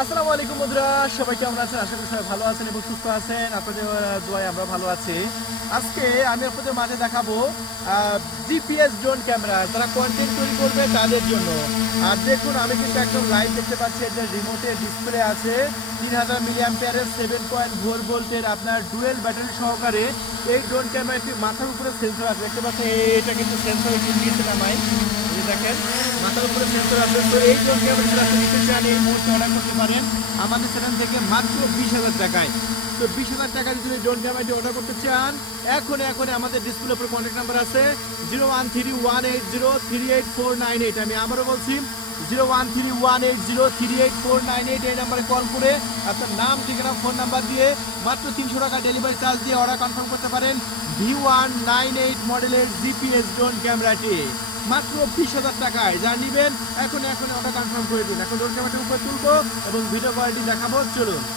আসসালামু আলাইকুম বন্ধুরা, সবাই কেমন আছেন? আশা করি সবাই ভালো আছেন এবং সুস্থ আছেন। আপনাদের দোয়ায় আমরা ভালো আছি। আজকে আমি আপনাদের মাঝে দেখাবো জিপিএস ড্রোন ক্যামেরা, যারা কন্টেন্ট তৈরি করবে তাদের জন্য। আর দেখুন, আমি কিন্তু একদম লাইভ দেখতে পাচ্ছি, এটা রিমোটের ডিসপ্লে আছে। 3000 মিলি অ্যাম্পিয়ারের 7.4 ভোল্টের আপনার ডুয়েল ব্যাটারি সহকারে এই ড্রোন ক্যামেরাটি মাথার উপরে সেন্সর আছে। দেখতে পাচ্ছেন, এটা কিন্তু সেন্সর দিয়েছে নামাই, এই দেখেন মাথার উপরে সেন্সর আছে। তো এই ড্রোন ক্যামেরাটি আপনি নিতে চান, এই মুহূর্তে অর্ডার করতে পারেন আমাদের চ্যানেল থেকে মাত্র 20,000 টাকায়। তো 20,000 টাকায় যদি ড্রোন ক্যামেরাটি অর্ডার করতে চান, এখন আমাদের ডিসপ্লে উপরে কন্ট্যাক্ট নাম্বার আছে 0131803848। আমি আবারও বলছি 0131803848। এই নাম্বারে কল করে আপনার নাম, ঠিকানা, ফোন নাম্বার দিয়ে মাত্র 300 টাকা ডেলিভারি চার্জ দিয়ে অর্ডার কনফার্ম করতে পারেন V198 মডেলের জিপিএস ড্রোন ক্যামেরাটি মাত্র 20,000 টাকায়। যা নেবেন এখন অর্ডার কনফার্ম করে দিন। এখন ড্রোন ক্যামেরাটার উপরে তুলবো এবং ভিডিও কোয়ালিটি দেখাবো, চলুন।